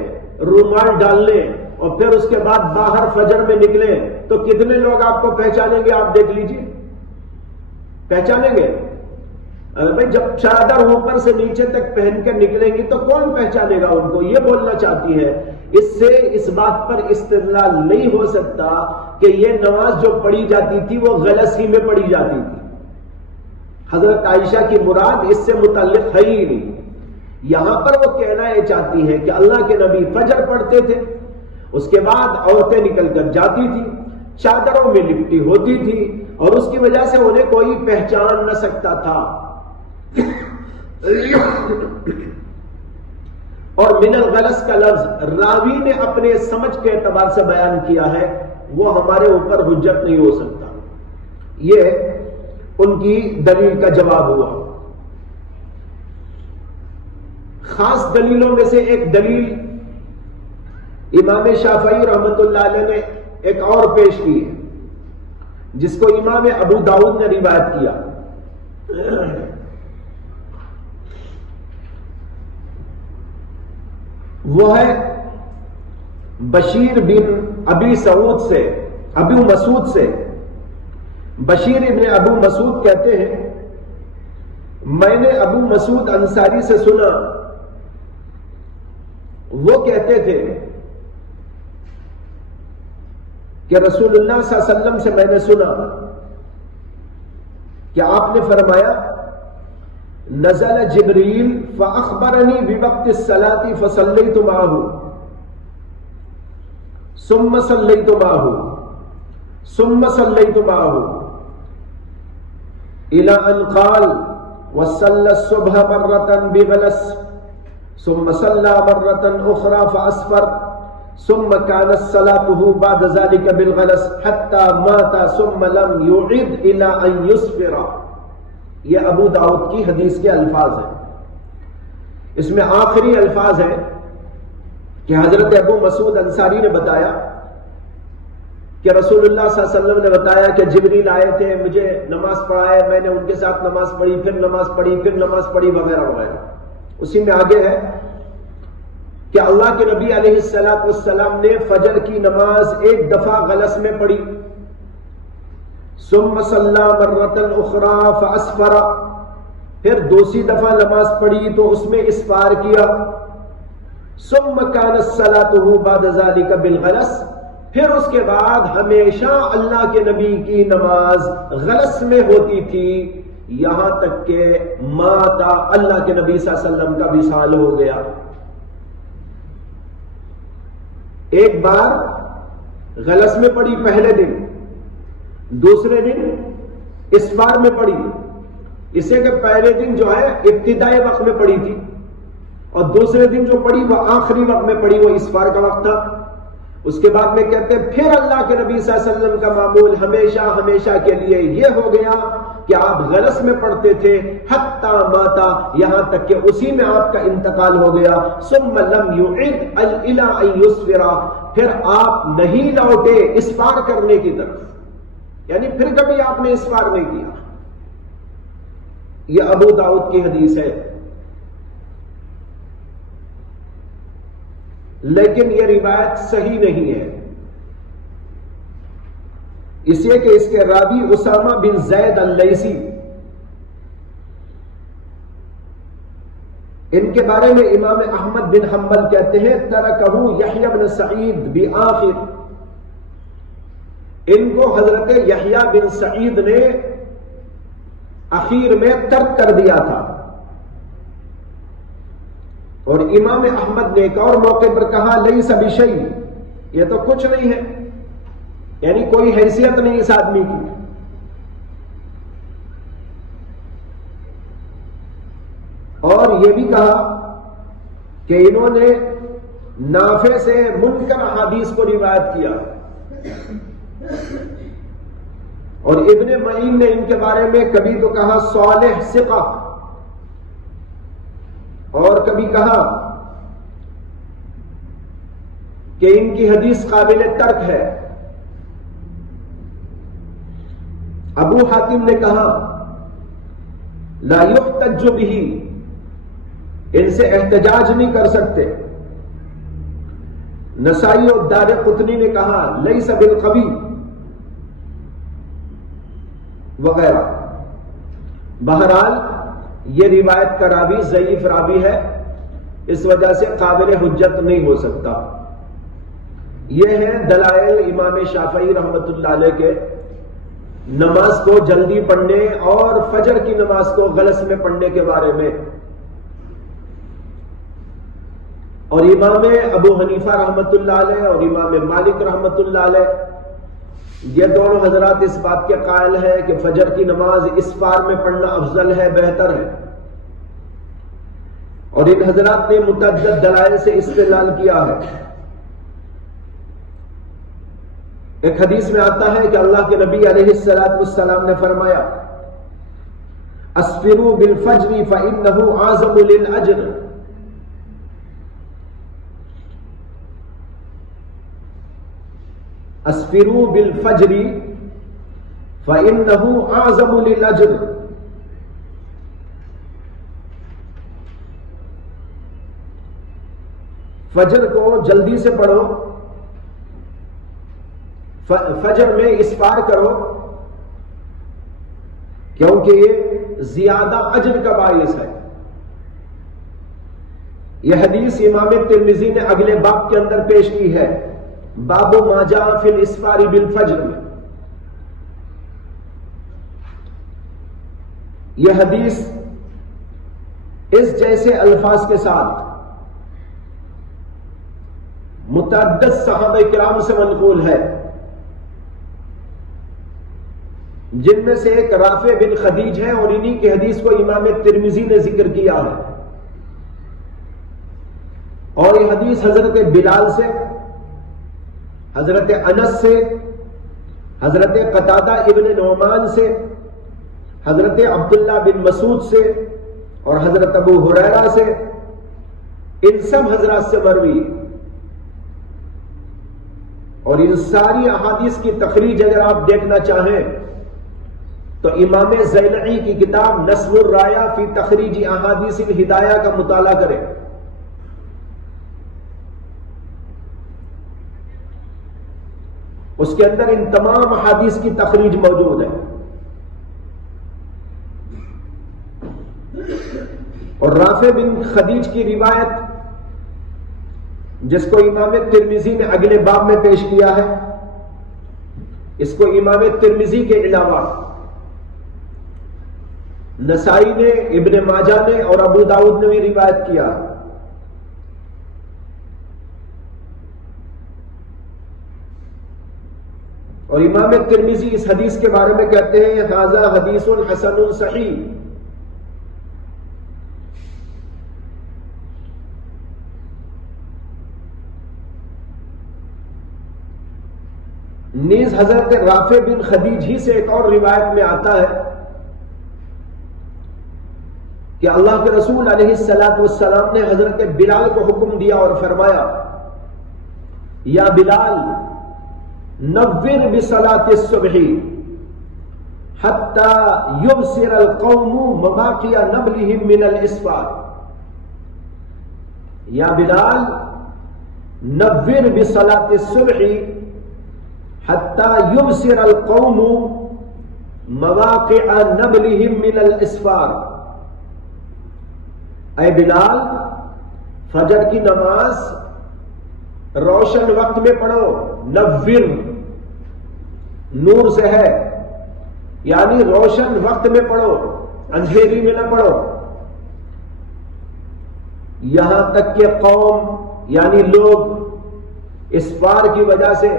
رومال ڈال لیں، اور پھر اس کے بعد باہر فجر میں نکلیں تو کتنے لوگ آپ کو پہچانیں گے؟ آپ دیکھ لیجئے، پہچانیں گے؟ بھائی جب چادر اوپر سے نیچے تک پہن کر نکلیں گی تو کون پہچانے گا ان کو؟ یہ بولنا چاہتی ہے. اس سے اس بات پر استدلال نہیں ہو سکتا کہ یہ نماز جو پڑھی جاتی تھی وہ غلس ہی میں پڑھی جاتی تھی. حضرت عائشہ کی مراد اس سے متعلق ہے ہی نہیں. یہاں پر وہ کہنا یہ چاہتی ہے کہ اللہ کے نبی فجر پڑھتے تھے، اس کے بعد عورتیں نکل کر جاتی تھی، چادروں میں لپٹی ہوتی تھی، اور اس کی وجہ سے انہیں کوئی پہچان نہ سکتا تھا. اور من الغلس کا لفظ راوی نے اپنے سمجھ کے اعتبار سے بیان کیا ہے، وہ ہمارے اوپر حجت نہیں ہو سکتا. یہ ان کی دلیل کا جواب ہوا. خاص دلیلوں میں سے ایک دلیل امام شافعی رحمت اللہ علیہ نے ایک اور پیش کی ہے، جس کو امام ابو داؤد نے روایت کیا. وہ ہے بشیر بن ابی سعود سے، ابو مسعود سے. بشیر ابن ابو مسعود کہتے ہیں میں نے ابو مسعود انصاری سے سنا، وہ کہتے تھے کہ رسول اللہ صلی اللہ علیہ وسلم سے میں نے سنا کہ آپ نے فرمایا نزل جبریل فاخبرنی بوقت الصلاۃ فصلیت معه ثم صلیت معه ثم صلیت معه الى ان قال وصلى الصبح مرة بغلس ثم صلى مرة أخرى فأسفر ثم كانت صلاته بعد ذلك بالغلس حتى مات ثم لم يعد الى ان يسفر. یہ ابو داؤد کی حدیث کے الفاظ ہیں. اس میں آخری الفاظ ہیں کہ حضرت ابو مسعود انصاری نے بتایا کہ رسول اللہ صلی اللہ علیہ وسلم نے بتایا کہ جبریل آئے تھے, مجھے نماز پڑھائے, میں نے ان کے ساتھ نماز پڑھی, پھر نماز پڑھی, پھر نماز پڑھی وغیرہ وغیرہ. اسی میں آگے ہے کہ اللہ کے نبی علیہ السلام نے فجر کی نماز ایک دفعہ غلس میں پڑھی, ثم صلی مرۃ اخرى فاسفر, پھر دوسری دفعہ نماز پڑھی تو اس میں اسفار کیا, ثم كانت صلاته بعد ذلك بالغلس, پھر اس کے بعد ہمیشہ اللہ کے نبی کی نماز غلس میں ہوتی تھی, یہاں تک کہ ماتا, اللہ کے نبی صلی اللہ علیہ وسلم کا وصال ہو گیا. ایک بار غلس میں پڑھی پہلے دن, دوسرے دن اسفار میں پڑھی, اسے کہ پہلے دن جو ہے ابتدائی وقت میں پڑھی تھی اور دوسرے دن جو پڑھی وہ آخری وقت میں پڑھی, وہ اسفار کا وقت تھا. اس کے بعد میں کہتے ہیں پھر اللہ کے نبی صلی اللہ علیہ وسلم کا معمول ہمیشہ ہمیشہ کے لیے یہ ہو گیا کہ آپ غلس میں پڑھتے تھے حتی ماتا, یہاں تک کہ اسی میں آپ کا انتقال ہو گیا. ثم لم يعد الى ان يسفر, پھر آپ نہیں لوٹے اسفار کرنے کی طرف, یعنی پھر کبھی آپ نے اسفار نہیں کیا. یہ ابو داؤد کی حدیث ہے, لیکن یہ روایت صحیح نہیں ہے, اس لیے کہ اس کے راوی اسامہ بن زید اللیثی, ان کے بارے میں امام احمد بن حنبل کہتے ہیں ترکہ یحییٰ بن سعید بآخر, ان کو حضرت یحییٰ بن سعید نے اخیر میں ترک کر دیا تھا. اور امام احمد نے ایک اور موقع پر کہا لیس بشیء, یہ تو کچھ نہیں ہے, یعنی کوئی حیثیت نہیں اس آدمی کی. اور یہ بھی کہا کہ انہوں نے نافع سے منکر احادیث کو روایت کیا, اور ابن معین نے ان کے بارے میں کبھی تو کہا صالح ثقہ, اور کبھی کہا کہ ان کی حدیث قابل ترک ہے. ابو حاتم نے کہا لا یحتج بہ, ان سے احتجاج نہیں کر سکتے. نسائی اور دارقطنی نے کہا لیس بالقوی وغیرہ. بہرحال یہ روایت کا راوی ضعیف راوی ہے, اس وجہ سے قابل حجت نہیں ہو سکتا. یہ ہے دلائل امام شافعی رحمت اللہ علیہ کے نماز کو جلدی پڑھنے اور فجر کی نماز کو غلس میں پڑھنے کے بارے میں. اور امام ابو حنیفہ رحمت اللہ علیہ اور امام مالک رحمت اللہ علیہ, یہ دونوں حضرات اس بات کے قائل ہے کہ فجر کی نماز اسفار میں پڑھنا افضل ہے, بہتر ہے. اور ان حضرات نے متعدد دلائل سے استدلال کیا ہے. ایک حدیث میں آتا ہے کہ اللہ کے نبی علیہ السلام نے فرمایا اسفروا بالفجر فإنه اعظم للأجر. اسفروا بالفجر فإنه اعظم للأجر. فجر کو جلدی سے پڑھو, فجر میں اسفار کرو, کیونکہ یہ زیادہ اجر کا باعث ہے. یہ حدیث امام ترمذی نے اگلے باب کے اندر پیش کی ہے, باب ما جاء فی الاسفار بالفجر میں. یہ حدیث اس جیسے الفاظ کے ساتھ متعدد صحابہ کرام سے منقول ہے, جن میں سے ایک رافع بن خدیج ہے, اور انہی کی حدیث کو امام ترمذی نے ذکر کیا ہے. اور یہ حدیث حضرت بلال سے حضرت انس سے، حضرت قتادہ ابن نعمان سے، حضرت عبداللہ بن مسعود سے اور حضرت ابو ہریرہ سے، ان سب حضرات سے مروی. اور ان ساری احادیث کی تخریج اگر آپ دیکھنا چاہیں تو امام زیلعی کی کتاب نصب الرایہ فی تخریج احادیث الہدایہ کا مطالعہ کریں. اس کے اندر ان تمام احادیث کی تخریج موجود ہے. اور رافع بن خدیج کی روایت جس کو امام ترمذی نے اگلے باب میں پیش کیا ہے، اس کو امام ترمذی کے علاوہ نسائی نے، ابن ماجہ نے اور ابو داؤد نے بھی روایت کیا. اور امام ترمذی اس حدیث کے بارے میں کہتے ہیں ھذا حدیث حسن صحیح. نیز حضرت رافع بن خدیج ہی سے ایک اور روایت میں آتا ہے کہ اللہ کے رسول علیہ السلام نے حضرت بلال کو حکم دیا اور فرمایا یا بلال نور بصلاۃ الصبح حتی یبصر القوم مواقع نبلهم من الاسفار. یا بلال نور بصلاۃ الصبح حتی یبصر القوم مواقع نبلهم من الاسفار. اے بلال فجر کی نماز روشن وقت میں پڑھو. نور نور سے ہے یعنی روشن وقت میں پڑھو، اندھیری میں نہ پڑھو. یہاں تک کہ قوم یعنی لوگ اسفار کی وجہ سے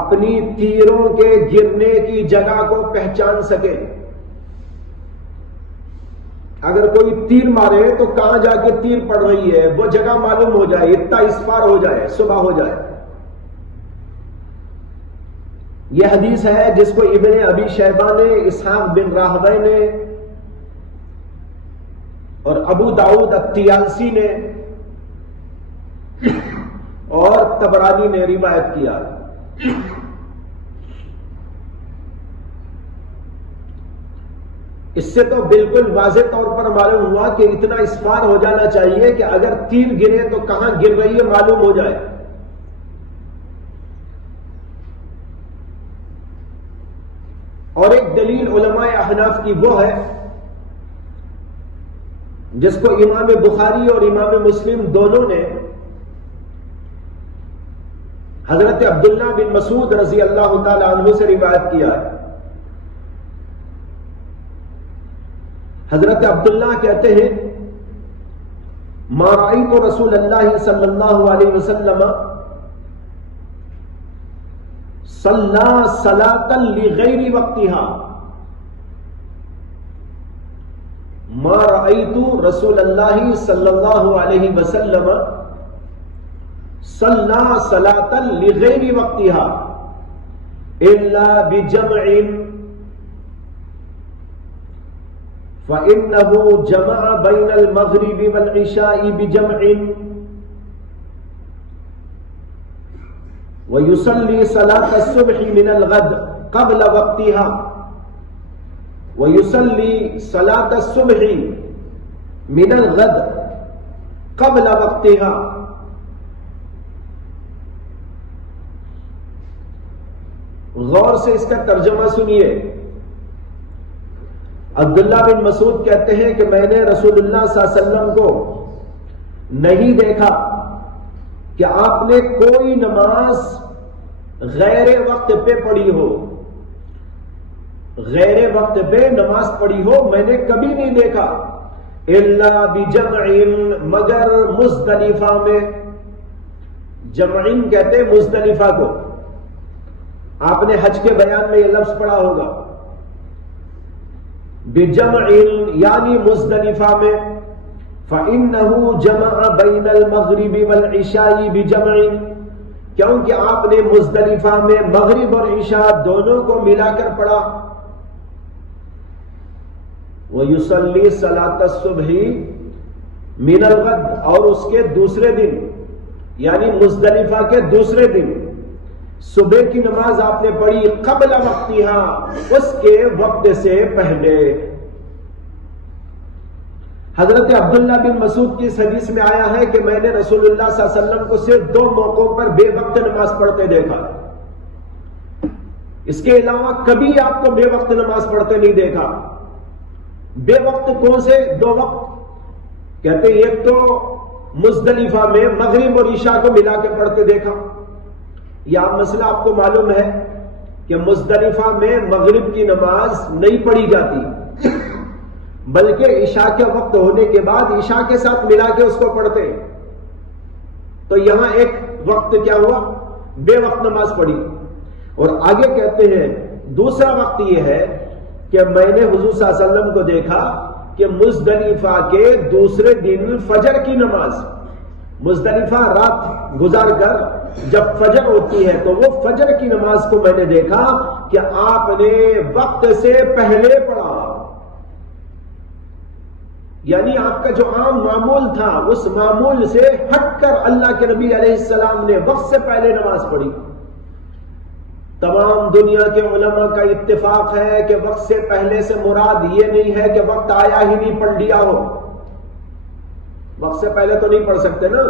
اپنی تیروں کے گرنے کی جگہ کو پہچان سکے. اگر کوئی تیر مارے تو کہاں جا کے تیر پڑ رہی ہے وہ جگہ معلوم ہو جائے، اتنا اسفار ہو جائے، صبح ہو جائے. یہ حدیث ہے جس کو ابن ابی شیبہ نے، اسحاق بن راہوی نے اور ابو داؤد الطیالسی نے اور طبرانی نے روایت کیا. اس سے تو بالکل واضح طور پر معلوم ہوا کہ اتنا اسفار ہو جانا چاہیے کہ اگر تیر گرے تو کہاں گر رہی ہے معلوم ہو جائے. اور ایک دلیل علماء احناف کی وہ ہے جس کو امام بخاری اور امام مسلم دونوں نے حضرت عبداللہ بن مسعود رضی اللہ تعالی عنہ سے روایت کیا ہے. حضرت عبداللہ کہتے ہیں ما رأیت رسول اللہ صلی اللہ علیہ وسلم صلی صلاۃ لغیر وقتها. ما رأیت رسول اللہ صلی اللہ علیہ وسلم صلی صلاۃ لغیر وقتها الا بجمع فإنه جمع بين المغرب والعشاء بجمع ويصلي صلاة الصبح من الغد قبل وقتها ويصلي صلاة الصبح من الغد قبل وقتها. غور سے اس کا ترجمہ سنیے. عبداللہ بن مسعود کہتے ہیں کہ میں نے رسول اللہ صلی اللہ علیہ وسلم کو نہیں دیکھا کہ آپ نے کوئی نماز غیر وقت پہ پڑھی ہو، غیر وقت پہ نماز پڑھی ہو میں نے کبھی نہیں دیکھا. الا بجمع مگر مزدلفہ میں. جمعین کہتے ہیں مزدلفہ کو. آپ نے حج کے بیان میں یہ لفظ پڑھا ہوگا. بجمع یعنی مزدلفہ میں. فإنه جمع بین المغرب والعشاء بجمع کیونکہ آپ نے مزدلفہ میں مغرب اور عشاء دونوں کو ملا کر پڑھا. وَيُصَلِّي صَلَاةَ الصُّبْحِ مِنَ الْغَدِ، اور اس کے دوسرے دن یعنی مزدلفہ کے دوسرے دن صبح کی نماز آپ نے پڑھی قبل وقتها، اس کے وقت سے پہلے. حضرت عبداللہ بن مسعود کی اس حدیث میں آیا ہے کہ میں نے رسول اللہ صلی اللہ علیہ وسلم کو صرف 2 موقعوں پر بے وقت نماز پڑھتے دیکھا، اس کے علاوہ کبھی آپ کو بے وقت نماز پڑھتے نہیں دیکھا. بے وقت کون سے 2 وقت؟ کہتے ہیں ایک تو مزدلفہ میں مغرب اور عشاء کو ملا کے پڑھتے دیکھا. یہ مسئلہ آپ کو معلوم ہے کہ مزدلفہ میں مغرب کی نماز نہیں پڑھی جاتی، بلکہ عشاء کے وقت ہونے کے بعد عشاء کے ساتھ ملا کے اس کو پڑھتے. تو یہاں ایک وقت کیا ہوا؟ بے وقت نماز پڑھی. اور آگے کہتے ہیں دوسرا وقت یہ ہے کہ میں نے حضور صلی اللہ علیہ وسلم کو دیکھا کہ مزدلفہ کے دوسرے دن فجر کی نماز، مزدلفہ رات گزار کر جب فجر ہوتی ہے تو وہ فجر کی نماز کو میں نے دیکھا کہ آپ نے وقت سے پہلے پڑھا. یعنی آپ کا جو عام معمول تھا اس معمول سے ہٹ کر اللہ کے نبی علیہ السلام نے وقت سے پہلے نماز پڑھی. تمام دنیا کے علماء کا اتفاق ہے کہ وقت سے پہلے سے مراد یہ نہیں ہے کہ وقت آیا ہی نہیں پڑھ لیا ہو. وقت سے پہلے تو نہیں پڑھ سکتے نا.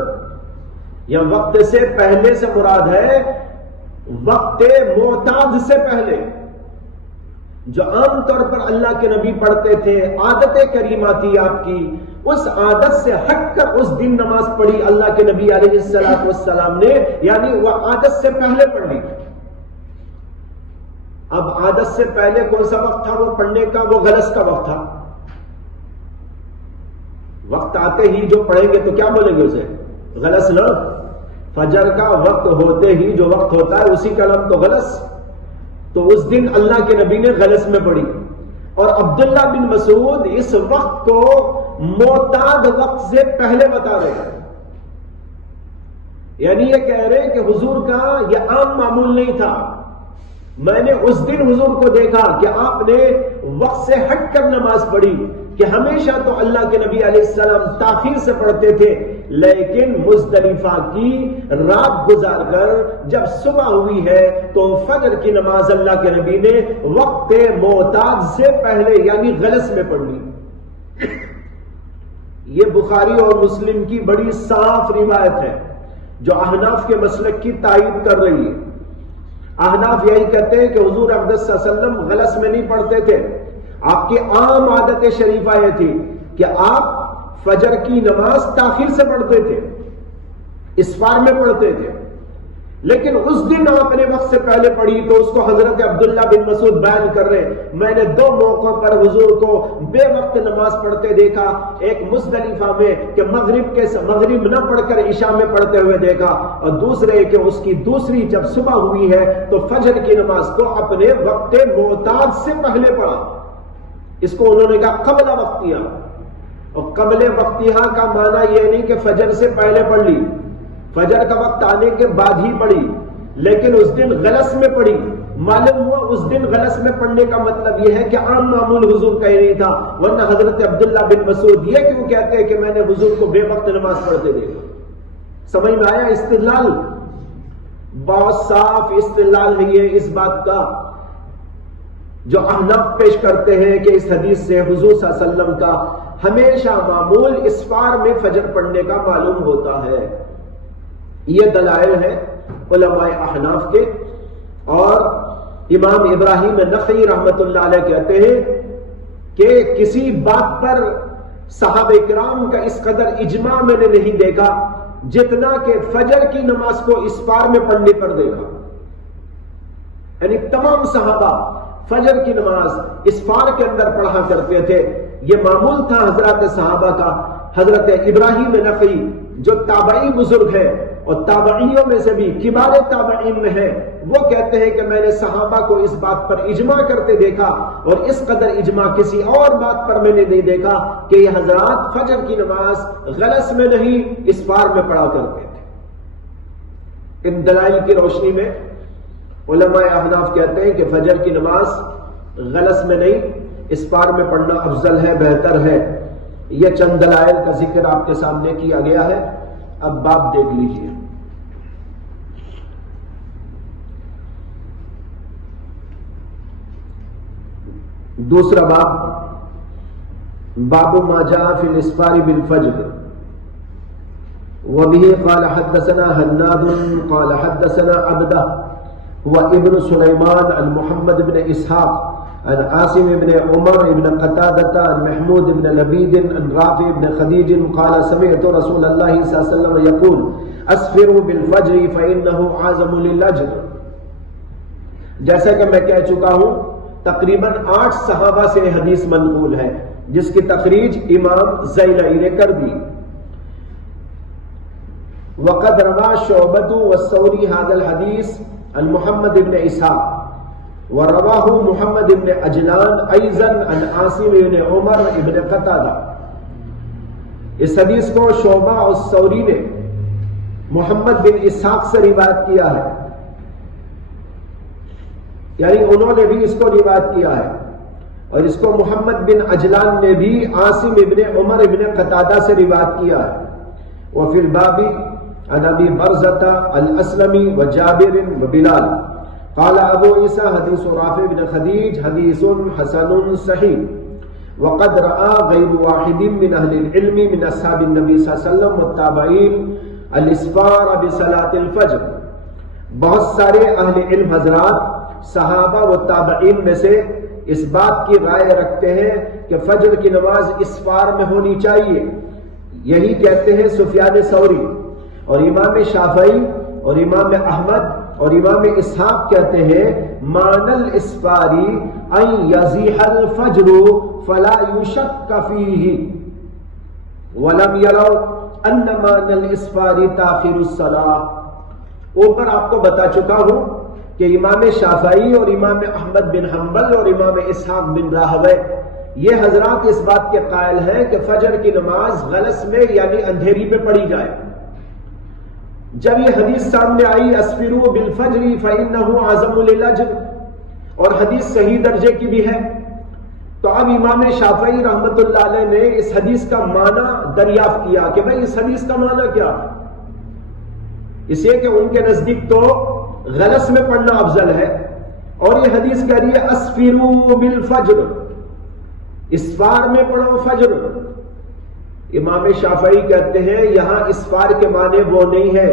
یا وقت سے پہلے سے مراد ہے وقت معتاد سے پہلے، جو عام طور پر اللہ کے نبی پڑھتے تھے، عادت کریمہ تھی آپ کی، اس عادت سے ہٹ کر اس دن نماز پڑھی اللہ کے نبی علیہ السلام نے، یعنی وہ عادت سے پہلے پڑھ لی. اب عادت سے پہلے کون سا وقت تھا وہ پڑھنے کا؟ وہ غلس کا وقت تھا. وقت آتے ہی جو پڑھیں گے تو کیا بولیں گے اسے؟ غلس نہ. فجر کا وقت ہوتے ہی جو وقت ہوتا ہے اسی کا نام تو غلس. تو اس دن اللہ کے نبی نے غلس میں پڑھی. اور عبداللہ بن مسعود اس وقت کو معتاد وقت سے پہلے بتا رہے ہیں. یعنی یہ کہہ رہے ہیں کہ حضور کا یہ عام معمول نہیں تھا. میں نے اس دن حضور کو دیکھا کہ آپ نے وقت سے ہٹ کر نماز پڑھی، کہ ہمیشہ تو اللہ کے نبی علیہ السلام تاخیر سے پڑھتے تھے، لیکن مزدلفہ کی رات گزار کر جب صبح ہوئی ہے تو فجر کی نماز اللہ کے نبی نے وقت معتاد سے پہلے یعنی غلس میں پڑھ لی. یہ بخاری اور مسلم کی بڑی صاف روایت ہے جو احناف کے مسلک کی تائید کر رہی ہے. احناف یہی کہتے ہیں کہ حضور اقدس صلی اللہ علیہ وسلم غلس میں نہیں پڑھتے تھے. آپ کی عام عادت شریفہ یہ تھی کہ آپ فجر کی نماز تاخیر سے پڑھتے تھے، اسفار میں پڑھتے تھے، لیکن اس دن آپ نے وقت سے پہلے پڑھی. تو اس کو حضرت عبداللہ بن مسعود بیان کر رہے، میں نے 2 موقعوں پر حضور کو بے وقت نماز پڑھتے دیکھا. ایک مزدلفہ میں کہ مغرب نہ پڑھ کر عشاء میں پڑھتے ہوئے دیکھا، اور دوسرے کہ اس کی دوسری جب صبح ہوئی ہے تو فجر کی نماز کو اپنے وقت معتاد سے پہلے پڑھا. اس کو انہوں نے کہا قبل وقتیہ. اور قبل وقتیہ کا معنی یہ نہیں کہ فجر سے پہلے پڑھ لی، فجر کا وقت آنے کے بعد ہی پڑھی، لیکن اس دن غلس میں پڑھی. معلوم ہوا اس دن غلس میں پڑھنے کا مطلب یہ ہے کہ عام معمول حضور کا ہی نہیں تھا. ورنہ حضرت عبداللہ بن مسعود یہ کیوں کہتے ہیں کہ میں نے حضور کو بے وقت نماز پڑھتے دیکھا؟ سمجھ میں آیا استدلال؟ بہت صاف استدلال ہے یہ اس بات کا جو احناف پیش کرتے ہیں کہ اس حدیث سے حضور صلی اللہ علیہ وسلم کا ہمیشہ معمول اسفار میں فجر پڑھنے کا معلوم ہوتا ہے. یہ دلائل ہے علماء احناف کے. اور امام ابراہیم نخعی رحمت اللہ علیہ کہتے ہیں کہ کسی بات پر صحابہ کرام کا اس قدر اجماع میں نے نہیں دیکھا جتنا کہ فجر کی نماز کو اسفار میں پڑھنے پر دیکھا. یعنی تمام صحابہ فجر کی نماز اسفار کے اندر پڑھا کرتے تھے. یہ معمول تھا حضرات صحابہ کا. حضرت ابراہیم نخعی جو تابعی بزرگ ہے اور تابعیوں میں سے بھی کبار تابعین میں ہے، وہ کہتے ہیں کہ میں نے صحابہ کو اس بات پر اجماع کرتے دیکھا، اور اس قدر اجماع کسی اور بات پر میں نے نہیں دیکھا کہ یہ حضرات فجر کی نماز غلس میں نہیں اسفار میں پڑھا کرتے تھے. ان دلائل کی روشنی میں علماء احناف کہتے ہیں کہ فجر کی نماز غلس میں نہیں، اسفار میں پڑھنا افضل ہے، بہتر ہے۔ یہ چند دلائل کا ذکر آپ کے سامنے کیا گیا ہے، اب باب دیکھ لیجئے۔ دوسرا باب ما جاء فی الاسفار بالفجر، وبه قال حدثنا هناد قال حدثنا عبده هو ابن سليمان عن محمد بن اسحاق عن عاصم بن عمر بن قتادة عن محمود بن لبيد عن رافع بن خديج قال سمعت رسول الله صلى الله عليه وسلم يقول اسفروا بالفجر فإنه عازم للأجر۔ جیسا کہ میں کہہ چکا ہوں تقریباً 8 صحابہ سے حدیث منقول ہے، جس کی تخریج امام زیلعی نے کر دی۔ وقد روى شعبة والثوري هذا الحديث عن محمد بن اسحاق ورواه محمد بن عجلان ايضا عن عاصم بن عمر بن قتادہ۔ اس حدیث کو شعبہ اور ثوری نے محمد بن اسحاق سے روایت کیا ہے، یعنی انہوں نے بھی اس کو روایت کیا ہے، اور اس کو محمد بن عجلان نے بھی عاصم ابن عمر ابن قتادہ سے روایت کیا ہے۔ وفی الباب عن ابی برزۃ الاسلمی وجابر وبلال قال ابو عیسی حدیث رافع بن خدیج حدیث حسن صحیح، وقد رأى غیر واحد من اہل العلم من اصحاب النبی صلی اللہ علیہ وسلم والتابعین الاسفار بصلاة الفجر۔ بہت سارے اہل علم حضرات صحابہ و تابعین میں سے اس بات کی رائے رکھتے ہیں کہ فجر کی نماز اسفار میں ہونی چاہیے۔ یہی کہتے ہیں سفیان ثوری، اور امام شافعی اور امام احمد اور امام اسحاق کہتے ہیں مان الاسفاری ان یزیح الفجر فلا یشک فیہ ولم یروا ان مان الاسفار تاخیر الصلاۃ۔ اوپر آپ کو بتا چکا ہوں کہ امام شافعی اور امام احمد بن حنبل اور امام اسحاق بن راہوے یہ حضرات اس بات کے قائل ہیں کہ فجر کی نماز غلس میں یعنی اندھیری میں پڑھی جائے۔ جب یہ حدیث سامنے آئی اسفروا بالفجر فإنه عظم للأجر، اور حدیث صحیح درجے کی بھی ہے، تو اب امام شافعی رحمت اللہ علیہ نے اس حدیث کا معنی دریافت کیا کہ بھئی اس حدیث کا معنی کیا ہے۔ اس لیے کہ ان کے نزدیک تو غلس میں پڑھنا افضل ہے، اور یہ حدیث کہہ رہی ہے اسفروا بالفجر، اسفار میں پڑھو فجر۔ امام شافعی کہتے ہیں یہاں اسفار کے معنی وہ نہیں ہے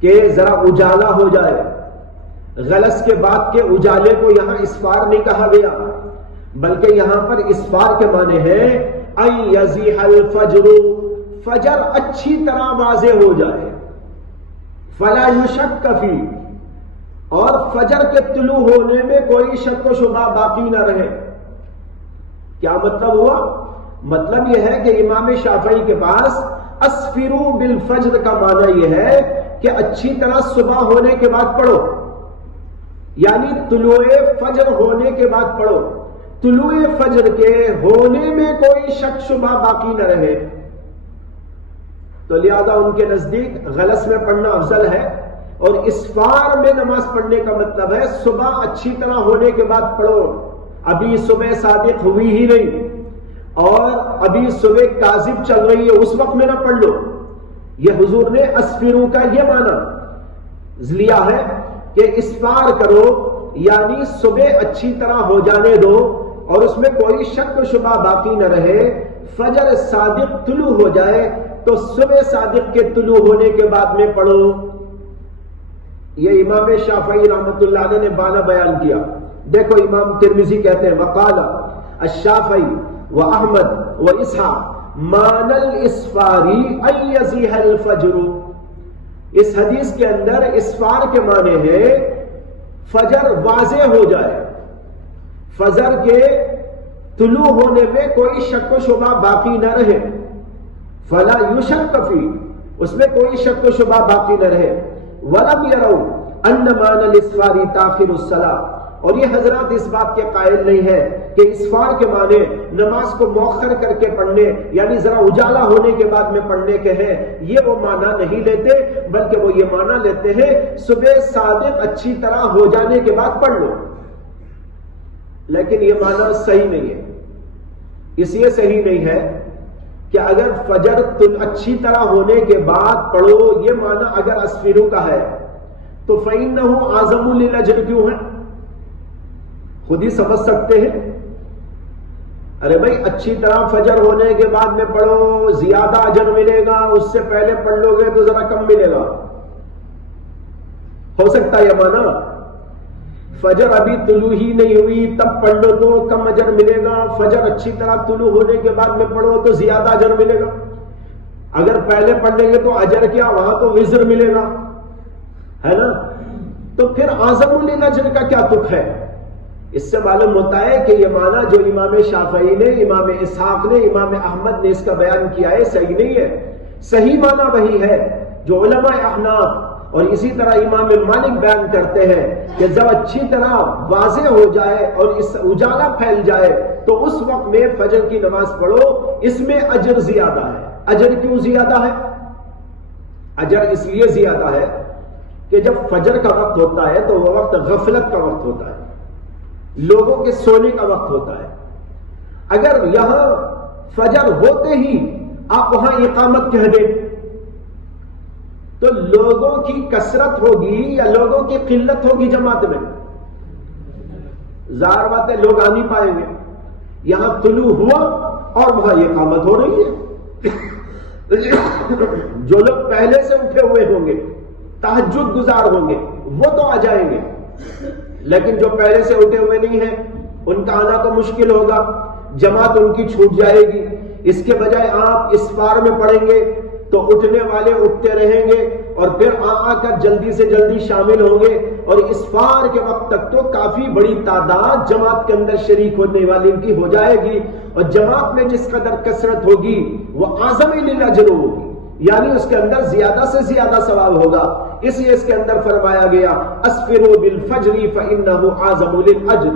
کہ ذرا اجالا ہو جائے، غلس کے بعد کے اجالے کو یہاں اسفار نہیں کہا گیا، بلکہ یہاں پر اسفار کے معنی ہے ان یزیح الفجر، فجر اچھی طرح واضح ہو جائے، فلا یشک فی، اور فجر کے طلوع ہونے میں کوئی شک و شبہ باقی نہ رہے۔ کیا مطلب ہوا؟ مطلب یہ ہے کہ امام شافعی کے پاس اسفروا بالفجر کا معنی یہ ہے کہ اچھی طرح صبح ہونے کے بعد پڑھو، یعنی طلوع فجر ہونے کے بعد پڑھو، طلوع فجر کے ہونے میں کوئی شک شبہ باقی نہ رہے۔ تو لہذا ان کے نزدیک غلس میں پڑھنا افضل ہے، اور اسفار میں نماز پڑھنے کا مطلب ہے صبح اچھی طرح ہونے کے بعد پڑھو، ابھی صبح صادق ہوئی ہی نہیں اور ابھی صبح کاذب چل رہی ہے اس وقت میں نہ پڑھ لو۔ یہ حضور نے اسفروا کا یہ معنی لیا ہے کہ اسفار کرو، یعنی صبح اچھی طرح ہو جانے دو اور اس میں کوئی شک و شبہ باقی نہ رہے، فجر صادق طلوع ہو جائے تو صبح صادق کے طلوع ہونے کے بعد میں پڑھو۔ یہ امام شافعی رحمت اللہ علیہ نے بانا بیان کیا۔ دیکھو امام ترمذی کہتے ہیں وقال الشافعی واحمد واسحاق مان الاسفار ان یزیح الفجر، اس حدیث کے اندر اسفار کے معنی ہے فجر واضح ہو جائے، فجر کے طلوع ہونے میں کوئی شک و شبہ باقی نہ رہے، فلا یشک فی، اس میں کوئی شک و شبہ باقی نہ رہے، ولم یروا ان مان الاسفار تاخیر الصلاۃ، اور یہ حضرات اس بات کے قائل نہیں ہے کہ اسفار کے معنی نماز کو مؤخر کر کے پڑھنے یعنی ذرا اجالا ہونے کے بعد میں پڑھنے کے ہیں، یہ وہ معنی نہیں لیتے، بلکہ وہ یہ معنی لیتے ہیں صبح صادق اچھی طرح ہو جانے کے بعد پڑھ لو۔ لیکن یہ معنی صحیح نہیں ہے، اس لیے صحیح نہیں ہے کہ اگر فجر اچھی طرح ہونے کے بعد پڑھو، یہ معنی اگر اسفرو کا ہے تو فَإِنَّهُ أَعْظَمُ لِلْأَجْرِ کیوں ہے؟ خود ہی سمجھ سکتے ہیں۔ ارے بھائی اچھی طرح فجر ہونے کے بعد میں پڑھو زیادہ اجر ملے گا، اس سے پہلے پڑھ لو گے تو ذرا کم ملے گا، ہو سکتا ہے یہ معنی؟ فجر ابھی طلوع ہی نہیں ہوئی تب پڑھ لو تو کم اجر ملے گا، فجر اچھی طرح طلوع ہونے کے بعد میں پڑھو تو زیادہ اجر ملے گا، اگر پہلے پڑھ لیں گے تو اجر کیا وہاں تو وزر ملے گا، ہے نا؟ تو پھر اعظم للاجر کا کیا تک ہے؟ اس سے معلوم ہوتا ہے کہ یہ معنی جو امام شافعی نے، امام اسحاق نے، امام احمد نے اس کا بیان کیا ہے صحیح نہیں ہے۔ صحیح معنی وہی ہے جو علماء احناف اور اسی طرح امام مالک بیان کرتے ہیں کہ جب اچھی طرح واضح ہو جائے اور اس اجالا پھیل جائے تو اس وقت میں فجر کی نماز پڑھو، اس میں اجر زیادہ ہے۔ اجر کیوں زیادہ ہے؟ اجر اس لیے زیادہ ہے کہ جب فجر کا وقت ہوتا ہے تو وہ وقت غفلت کا وقت ہوتا ہے، لوگوں کے سونے کا وقت ہوتا ہے۔ اگر یہاں فجر ہوتے ہی آپ وہاں اقامت کہہ دیں تو لوگوں کی کثرت ہوگی یا لوگوں کی قلت ہوگی جماعت میں؟ ظاہر بات ہے لوگ آ نہیں پائیں گے۔ یہاں طلوع ہوا اور وہاں اقامت ہو رہی ہے، جو لوگ پہلے سے اٹھے ہوئے ہوں گے، تہجد گزار ہوں گے، وہ تو آ جائیں گے، لیکن جو پہلے سے اٹھے ہوئے نہیں ہیں ان کا آنا تو مشکل ہوگا، جماعت ان کی چھوٹ جائے گی۔ اس کے بجائے آپ اسفار میں پڑھیں گے تو اٹھنے والے اٹھتے رہیں گے اور پھر آ کر جلدی سے جلدی شامل ہوں گے، اور اسفار کے وقت تک تو کافی بڑی تعداد جماعت کے اندر شریک ہونے والی ان کی ہو جائے گی، اور جماعت میں جس قدر کثرت ہوگی وہ اعظم للاجر ہوگی، یعنی اس کے اندر زیادہ سے زیادہ ثواب ہوگا۔ اس لیے اس کے اندر فرمایا گیا اسفروا بالفجر فإنه اعظم للاجر۔